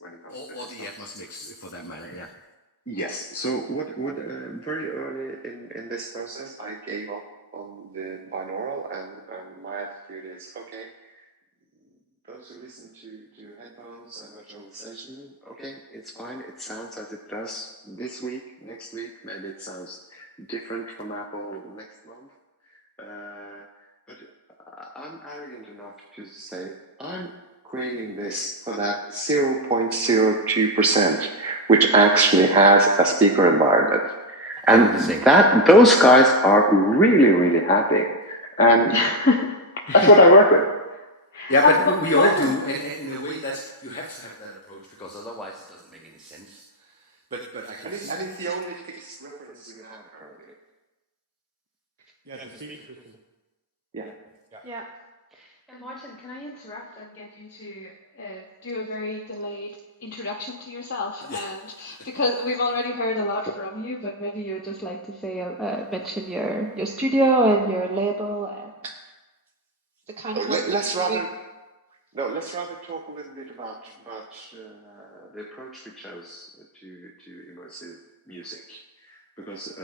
when it comes to or the Atmos mix, for that matter, yeah. Yes. So what very early in this process, I gave up on the binaural, and my attitude is, okay, those who listen to headphones and virtualization, okay, it's fine. It sounds as it does this week, next week, maybe it sounds different from Apple next month. But I'm arrogant enough to say I'm creating this for that 0.02%, which actually has a speaker environment. And those guys are really, really happy. And that's what I work with. Yeah, but we all do, and in a way that you have to have that approach, because otherwise it doesn't make any sense. But I can see. And it's the only fixed reference we have currently. Yeah, the speech system. Yeah. And Martin, can I interrupt and get you to do a very delayed introduction to yourself? And because we've already heard a lot from you, but maybe you'd just like to say, mention your studio and your label and the kind of work. Let's rather talk a little bit about the approach we chose to immersive music, because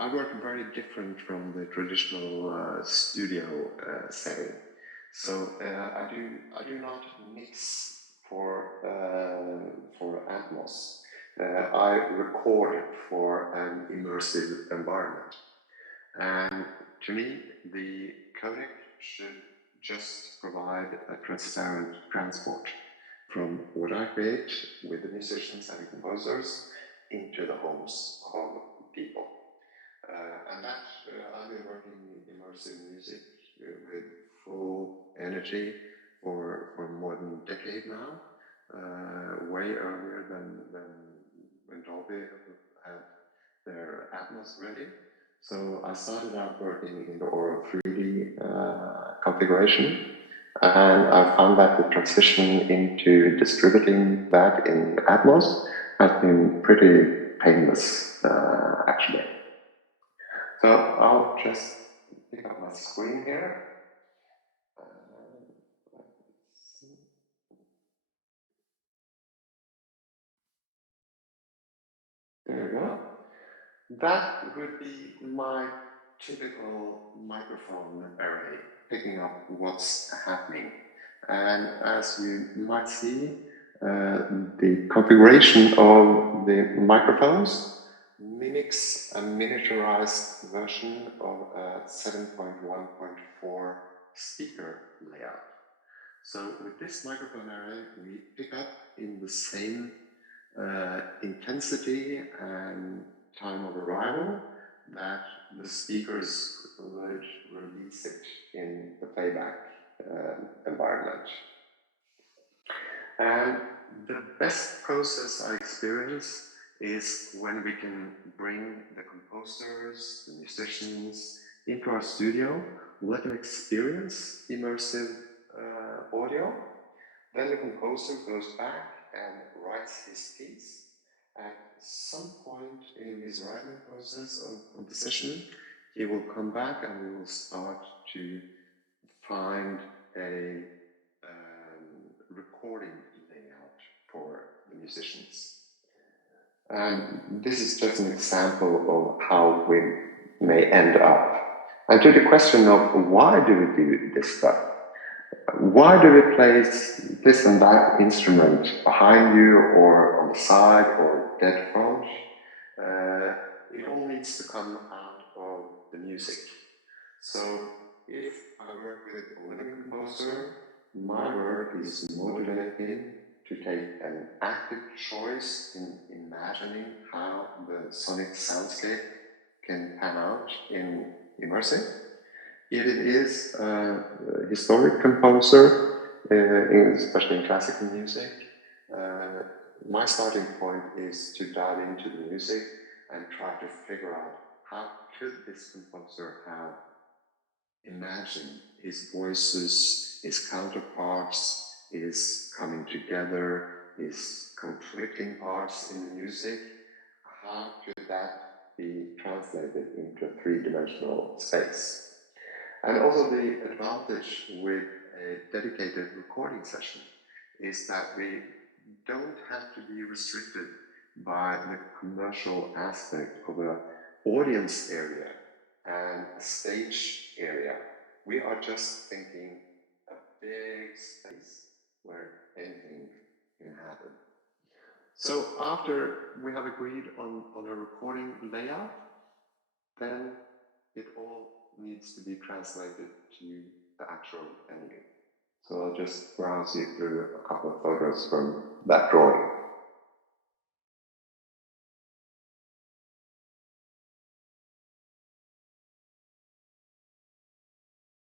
I work very different from the traditional studio setting. So I do not mix for Atmos. I record for an immersive environment, and to me, the codec should just provide a transparent transport from what I create with the musicians and composers into the homes of people. And that I've been working in immersive music with full energy for more than a decade now, way earlier than when Dolby had their Atmos ready. So I started out working in the Aura 3D configuration, and I found that the transition into distributing that in Atmos has been pretty painless, actually. So I'll just pick up my screen here. There we go. That would be my typical microphone array, picking up what's happening. And as you might see, the configuration of the microphones mimics a miniaturized version of a 7.1.4 speaker layout. So with this microphone array, we pick up in the same intensity and time of arrival that the speakers would release it in the playback environment. And the best process I experience is when we can bring the composers, the musicians into our studio, let them experience immersive audio. Then the composer goes back and writes his piece. At some point in his writing process of composition, he will come back and we will start to find a recording layout for the musicians. And this is just an example of how we may end up. And to the question of why do we do this stuff? Why do we place this and that instrument behind you or on the side or dead front? It all needs to come out of the music. So if I work with a living composer, my work is motivating to take an active choice in imagining how the sonic soundscape can pan out in immersive. If it is a historic composer, especially in classical music, my starting point is to dive into the music and try to figure out how could this composer have imagined his voices, his counterparts, his coming together, his conflicting parts in the music. How could that be translated into a three-dimensional space? And also the advantage with a dedicated recording session is that we don't have to be restricted by the commercial aspect of an audience area and a stage area. We are just thinking a big space where anything can happen. So after we have agreed on a recording layout, then it all needs to be translated to the actual venue. So I'll just browse you through a couple of photos from that drawing.